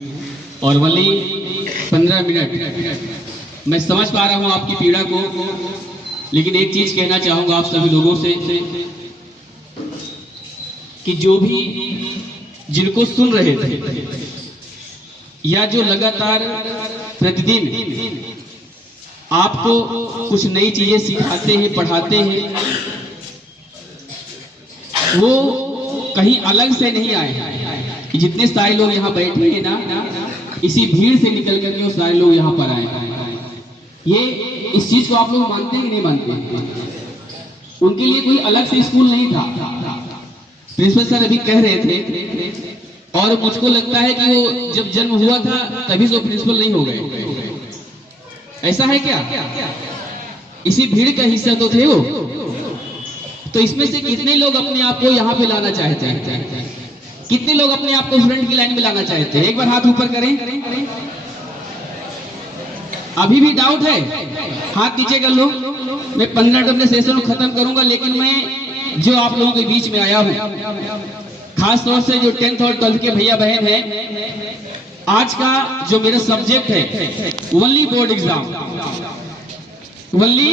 और वही 15 मिनट मैं समझ पा रहा हूं आपकी पीड़ा को, लेकिन एक चीज कहना चाहूंगा आप सभी लोगों से कि जो भी जिनको सुन रहे थे या जो लगातार प्रतिदिन आपको कुछ नई चीजें सिखाते हैं, पढ़ाते हैं, वो कहीं अलग से नहीं आए कि जितने सारे लोग यहाँ बैठे हैं ना, इसी भीड़ से निकल करके वो सारे लोग यहाँ पर आए। ये इस चीज को आप लोग मानते हैं कि नहीं मानते? उनके लिए कोई अलग से स्कूल नहीं था। प्रिंसिपल सर अभी कह रहे थे, और मुझको लगता है कि वो जब जन्म हुआ था तभी से प्रिंसिपल नहीं हो गए। ऐसा है क्या? इसी भीड़ का हिस्सा तो थे वो। तो इसमें से कितने लोग अपने आप को यहाँ पे लाना चाहते हैं? कितने लोग अपने आप को फ्रंट की लाइन में लाना चाहते हैं? एक बार हाथ ऊपर करें। अभी भी डाउट है? हाथ नीचे कर लो। मैं 15 मिनट अपने सेशन को खत्म करूंगा, लेकिन मैं जो आप लोगों के बीच में आया हूं, खास तौर से जो 10th और 12th के भैया बहन हैं, आज का जो मेरा सब्जेक्ट है only board exam, only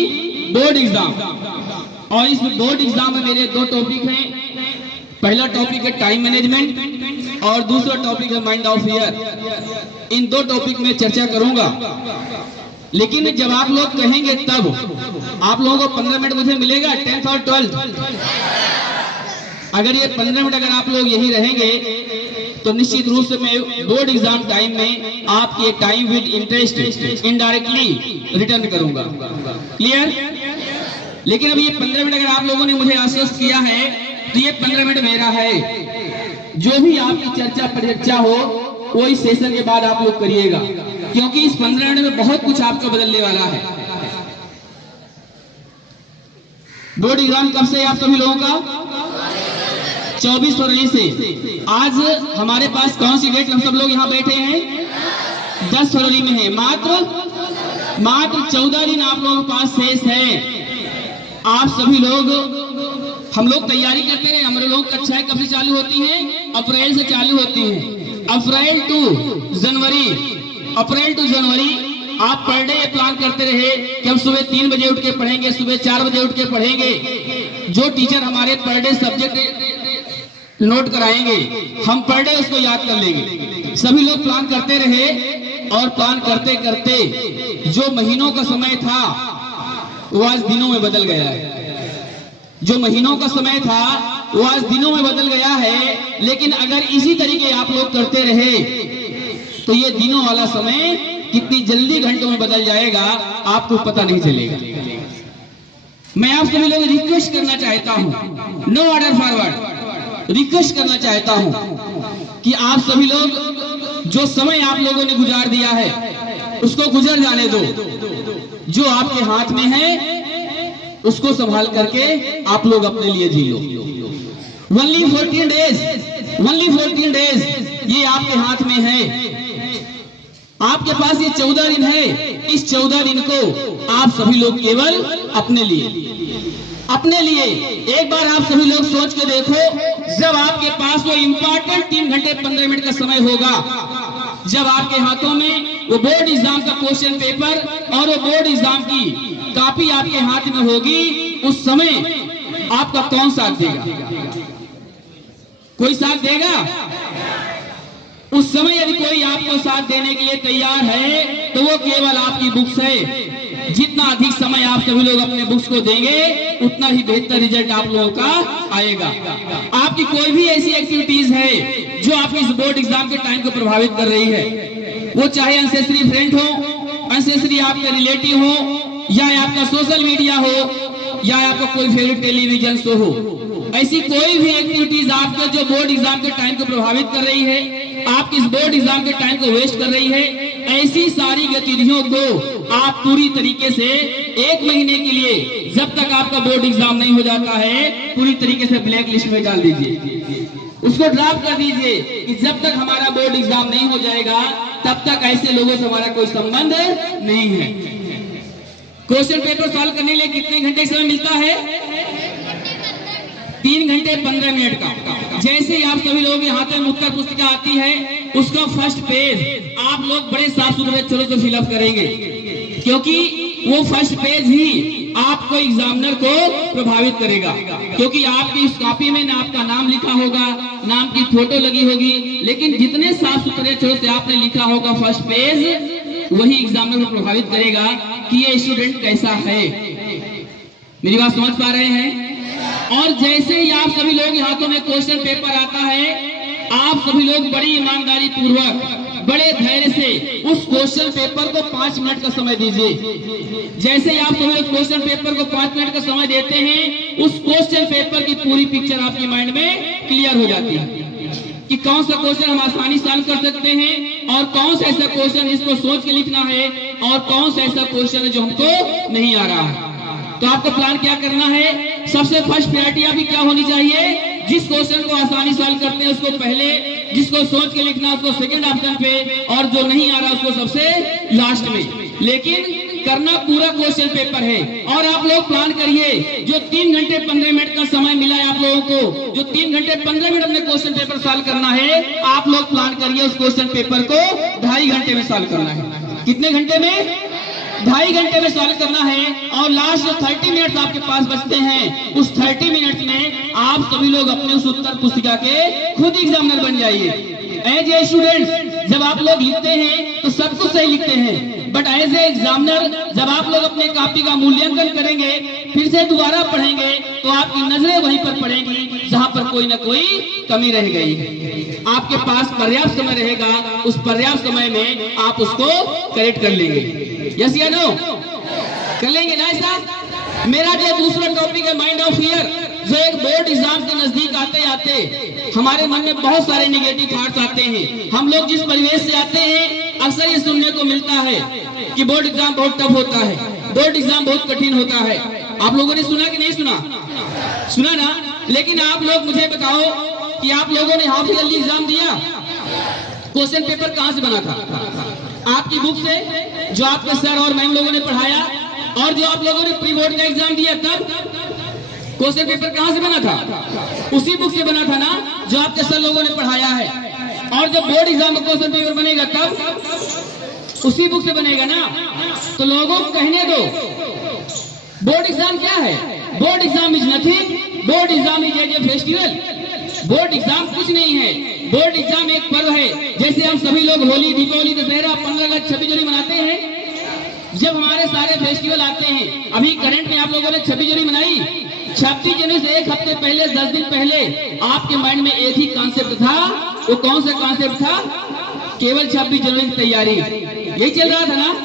board exam. और इस बोर्ड एग्जाम में मेरे 2 टॉपिक हैं। पहला टॉपिक है टाइम मैनेजमेंट और दूसरा टॉपिक है mind of year. In 2 topic में चर्चा करूंगा, लेकिन जब आप लोग कहेंगे तब आप लोगों को 15 मिनट मुझे मिलेगा 10th और 12th। अगर ये 15 मिनट अगर आप लोग यही रहेंगे तो निश्चित रूप से मैं बोर्ड एग्जाम टाइम में आपके time with interest indirectly return करूंगा। क्लियर? लेकिन अब ये 15 मिनट अगर आप लोगों ने मुझे आश्वस्त किया है तो ये 15 मिनट मेरा है। जो भी आपकी चर्चा परिचर्चा हो वो इस सेशन के बाद आप लोग करिएगा, क्योंकि इस 15 मिनट में बहुत कुछ आपका बदलने वाला है। बोर्ड एग्जाम कब से आप सभी लोगों का? 24 फरवरी से। आज हमारे पास कौन सी डेट हम सब लोग यहाँ बैठे हैं? 10 फरवरी में है। मात्र 14 दिन आप लोगों के पास शेष है। आप सभी लोग, हम लोग तैयारी करते रहे। हमारे लोग कक्षाएं कब से चालू होती हैं? अप्रैल से चालू होती हैं। अप्रैल टू जनवरी आप पर डे प्लान करते रहे कि हम सुबह 3 बजे उठ के पढ़ेंगे, सुबह 4 बजे उठ के पढ़ेंगे। जो टीचर हमारे पर डे सब्जेक्ट नोट कराएंगे हम पर डे उसको याद कर लेंगे। सभी लोग प्लान करते रहे, और प्लान करते करते जो महीनों का समय था वो आज दिनों में बदल गया है। जो महीनों का समय था वो आज दिनों में बदल गया है। लेकिन अगर इसी तरीके आप लोग करते रहे तो ये दिनों वाला समय कितनी जल्दी घंटों में बदल जाएगा आपको पता नहीं चलेगा। मैं आप सभी लोग रिक्वेस्ट करना चाहता हूं, नो ऑर्डर फॉरवर्ड, रिक्वेस्ट करना चाहता हूं कि आप सभी लोग जो समय आप लोगों ने गुजार दिया है उसको गुजर जाने दो। जो आपके हाथ में है उसको संभाल करके आप लोग अपने लिए जी लो। ओनली 14 डेज ये आपके हाथ में है। आपके पास ये 14 दिन है। इस 14 दिन को आप सभी लोग केवल अपने लिए एक बार आप सभी लोग सोच के देखो, जब आपके पास वो इंपॉर्टेंट 3 घंटे 15 मिनट का समय होगा, जब आपके हाथों में वो बोर्ड एग्जाम का क्वेश्चन पेपर और वो बोर्ड एग्जाम की कॉपी आपके हाथ में होगी, उस समय आपका कौन साथ देगा? कोई साथ देगा? उस समय यदि कोई आपको साथ देने के लिए तैयार है तो वो केवल आपकी बुक्स है। जितना अधिक समय आप सभी लोग अपने बुक्स को देंगे उतना ही बेहतर रिजल्ट आप लोगों का आएगा। आपकी कोई भी ऐसी एक्टिविटीज है जो आपकी इस बोर्ड एग्जाम के टाइम को प्रभावित कर रही है, वो चाहे अनसेसरी फ्रेंड हो, अनसेसरी आपके रिलेटिव हो, या आपका सोशल मीडिया हो, या आपका कोई फेवरेट टेलीविजन शो हो, ऐसी कोई भी एक्टिविटीज आपके जो बोर्ड एग्जाम के टाइम को प्रभावित कर रही है, आपकी इस बोर्ड एग्जाम के टाइम को वेस्ट कर रही है, ऐसी सारी गतिविधियों को आप पूरी तरीके से 1 महीने के लिए, जब तक आपका बोर्ड एग्जाम नहीं हो जाता है, पूरी तरीके से ब्लैक लिस्ट में डाल दीजिए। उसको ड्रॉप कर दीजिए कि जब तक हमारा बोर्ड एग्जाम नहीं हो जाएगा तब तक ऐसे लोगों से हमारा कोई संबंध नहीं है। क्वेश्चन पेपर सॉल्व करने के लिए कितने घंटे समय मिलता है? 3 घंटे 15 मिनट का। जैसे ही आप सभी लोगों के हाथ में उत्तर पुस्तिका आती है उसका फर्स्ट पेज आप लोग बड़े साफ सुथरे अक्षरों से फिलअप करेंगे, क्योंकि वो फर्स्ट पेज ही आपको एग्जामिनर को प्रभावित करेगा। क्योंकि आपकी उस कॉपी में ना आपका नाम लिखा होगा, नाम की फोटो लगी होगी, लेकिन जितने साफ सुथरे अक्षरों से आपने लिखा होगा फर्स्ट पेज, वही एग्जामिनर को प्रभावित करेगा कि ये स्टूडेंट कैसा है। मेरी बात समझ पा रहे हैं? और जैसे ही आप सभी लोग हाथों में क्वेश्चन पेपर आता है, आप सभी लोग बड़ी ईमानदारी पूर्वक, बड़े धैर्य से उस क्वेश्चन पेपर को 5 मिनट का समय दीजिए। जैसे ही आप सभी लोग क्वेश्चन पेपर को 5 मिनट का समय देते हैं, उस क्वेश्चन पेपर की पूरी पिक्चर आपके माइंड में क्लियर हो जाती है कि कौन सा क्वेश्चन हम आसानी सॉल्व कर सकते हैं और कौन सा ऐसा क्वेश्चन जिसको सोच के लिखना है और कौन सा ऐसा क्वेश्चन है जो हमको नहीं आ रहा है। तो आपको प्लान क्या करना है? सबसे फर्स्ट प्रायोरिटी आपकी क्या होनी चाहिए? जिस क्वेश्चन को आसानी सॉल्व करते हैं उसको पहले, जिसको सोच के लिखना उसको सेकंड ऑप्शन पे, और जो नहीं आ रहा उसको सबसे लास्ट में। लेकिन करना पूरा क्वेश्चन पेपर है। और आप लोग प्लान करिए, जो 3 घंटे 15 मिनट का समय मिला है आप लोगों को, जो 3 घंटे 15 मिनट में क्वेश्चन पेपर सॉल्व करना है, आप लोग प्लान करिए उस क्वेश्चन पेपर को 2.5 घंटे में सॉल्व करना है। कितने घंटे में? 2.5 घंटे में सॉल्व करना है। और लास्ट जो 30 मिनट आपके पास बचते हैं, उस 30 मिनट में आप सभी लोग अपने उस उत्तर पुस्तिका के खुद एग्जामिनर बन जाइए। एज ए स्टूडेंट जब आप लोग लिखते हैं तो सब कुछ सही लिखते हैं, बट एज ए एग्जामिनर जब आप लोग अपने कॉपी का मूल्यांकन करेंगे, फिर से दोबारा पढ़ेंगे, तो आपकी नजरें वहीं पर पड़ेंगी जहां पर कोई ना कोई कमी रह गई। आपके पास पर्याप्त समय रहेगा, उस पर्याप्त समय में आप उसको करेक्ट कर लेंगे। यस या नो? कर लेंगे ना ऐसा? मेरा जो दूसरा टॉपिक है माइंड ऑफ फियर, जो एक बोर्ड एग्जाम के नजदीक आते आते हमारे मन में बहुत सारे नेगेटिव थॉट्स आते हैं। हम लोग जिस परिवेश से आते हैं, अक्सर ये सुनने को मिलता है कि बोर्ड एग्जाम बहुत टफ होता है, बोर्ड एग्जाम बहुत कठिन होता है। आप लोगों ने सुना कि नहीं सुना? सुना ना? लेकिन आप लोग मुझे बताओ कि आप लोगों ने हाफ ईयरली एग्जाम दिया, क्वेश्चन पेपर कहां से बना था? आपकी बुक से, जो आपके सर और मैम लोगों ने पढ़ाया। और जो आप लोगों ने प्री बोर्ड का एग्जाम दिया तब क्वेश्चन पेपर कहां से बना था? उसी बुक से बना था ना, जो आपके सर लोगों ने पढ़ाया है। और जब बोर्ड एग्जाम का क्वेश्चन पेपर बनेगा तब उसी बुक से बनेगा ना। तो लोगों को कहने दो, बोर्ड एग्जाम क्या है? Board exam is nothing, board exam is as a festival. Board exam कुछ नहीं है, बोर्ड एग्जाम एक पर्व है। जैसे हम सभी लोग होली, दीपावली, दशहरा, 15 अगस्त, 26 जनवरी मनाते हैं। जब हमारे सारे फेस्टिवल आते हैं, अभी करंट में आप लोगों ने 26 जनवरी मनाई। 26 जनवरी से 1 हफ्ते पहले, 10 दिन पहले आपके माइंड में एक ही कॉन्सेप्ट था। वो कौन सा कॉन्सेप्ट था? केवल 26 जनवरी की तैयारी। यही चल रहा था ना।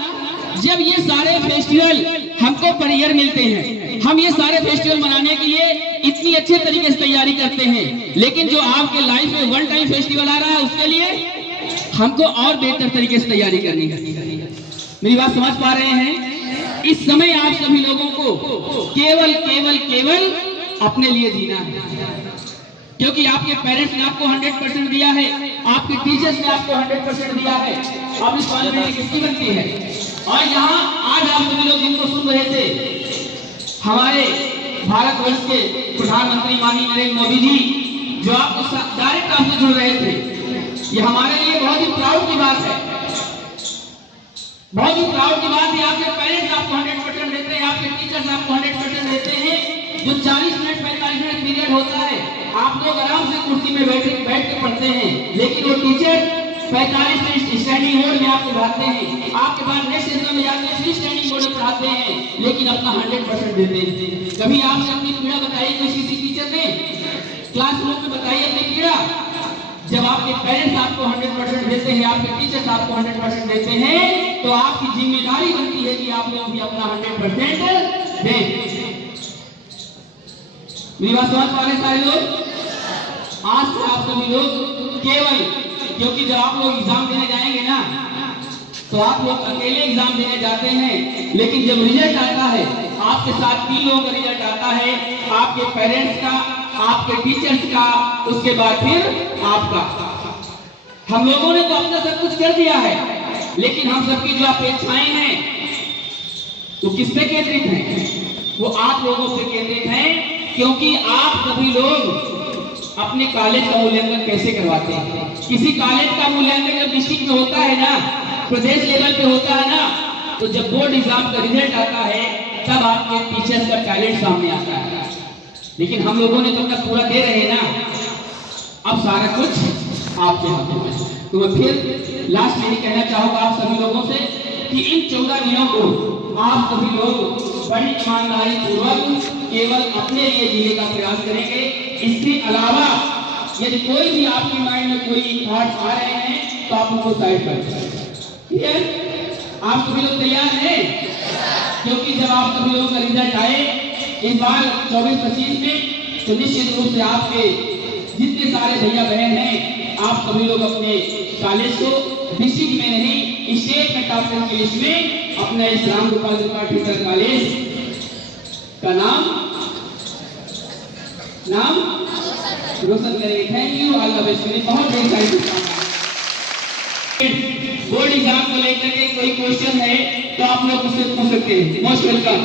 जब ये सारे फेस्टिवल हमको पर ईयर मिलते हैं, हम ये सारे फेस्टिवल मनाने के लिए इतनी अच्छे तरीके से तैयारी करते हैं, लेकिन जो आपके लाइफ में वन टाइम फेस्टिवल आ रहा है, उसके लिए हमको और बेहतर तरीके से तैयारी करनी है। मेरी बात समझ पा रहे हैं? इस समय आप सभी लोगों को केवल केवल केवल अपने लिए जीना है, क्योंकि आपके पेरेंट्स ने आपको 100% दिया है, आपके टीचर्स ने आपको 100% दिया है। अब इस कॉन्फिडेंस किसकी बनती है? और यहाँ आज आप सभी लोग जिनको सुन रहे थे, हमारे भारतवर्ष के प्रधानमंत्री माननीय नरेंद्र मोदी जी, जो आपको डायरेक्ट आपसे जुड़ रहे थे, ये हमारे लिए बहुत ही प्राउड की बात है। बहुत ही प्राउड की बात है। आपके पेरेंट्स आपको 100% देते हैं, आपके टीचर्स आपको 100% देते हैं। जो 40 मिनट 45 मिनट पीरियड होता है, आप लोग आराम से कुर्सी में बैठ के पढ़ते हैं, लेकिन वो टीचर 45 मिनट स्टैंडिंग मोड में आपको पढ़ाते हैं। आपके बाद नेक्स्ट सेशन में जाके फिर स्टैंडिंग मोड में पढ़ाते हैं, लेकिन अपना 100% देते हैं। कभी आपने अपनी पीड़ा बताई किसी टीचर ने? क्लासरूम में बताइए अपनी पीड़ा। जब आपके पेरेंट्स आपको 100% देते हैं, आपके टीचर्स आपको 100% देते हैं, तो आपकी जिम्मेदारी बनती है कि आप लोग भी अपना 100% दें। मेरी बात समझ पा रहे सारे लोग? आज से आप सभी लोग केवल, क्योंकि जब आप लोग एग्जाम देने जाएंगे ना, तो आप लोग अकेले एग्जाम देने जाते हैं, लेकिन जब रिजल्ट आता है, आपके साथ 3 लोगों का रिजल्ट आता है, आपके पेरेंट्स का, आपके टीचर्स का, उसके बाद फिर आपका। हम लोगों ने तो अपना सब कुछ कर दिया है, लेकिन हम सबकी जो अपेक्षाएं हैं वो किस पे केंद्रित हैं? वो आप लोगों पे केंद्रित हैं, क्योंकि आप सभी लोग अपने कॉलेज का मूल्यांकन कैसे करवाते हैं। किसी कॉलेज का मूल्यांकन जब डिस्ट्रिक्ट में होता है ना, प्रदेश लेवल पे होता है ना, तो जब बोर्ड एग्जाम का रिजल्ट आता है तब आपके टीचर्स का टैलेंट सामने आता है। लेकिन हम लोगों ने तो अपना पूरा दे रहे हैं ना, अब सारा कुछ आपके हाथों में। तो मैं फिर लास्ट में कहना चाहूंगा आप सभी लोगों से कि इन 14 दिनों को आप सभी लोग बड़ी ईमानदारी पूर्वक केवल अपने लिए जीने का प्रयास करेंगे। इसके अलावा यदि कोई भी आपके माइंड में कोई थॉट्स आ रहे हैं तो आप उनको साइड कर दें। क्लियर? आप सभी लोग तैयार हैं? क्योंकि जब आप सभी लोगों का रिजल्ट आए इस बार 24-25 में, तो निश्चित रूप से आपके जितने सारे भैया बहन हैं, आप सभी लोग अपने कॉलेज को डिस्ट्रिक्ट में नहीं स्टेट में टॉप 10 की लिस्ट में अपना इस राम गोपाल त्रिपाठी इंटर कॉलेज का नाम रोशन करेंगे। Thank you, all the best. बहुत ढेर सारी शुभकामनाएं। बोर्ड एग्जाम को लेकर के कोई क्वेश्चन है तो आप लोग मुझसे पूछ सकते हैं। Most welcome.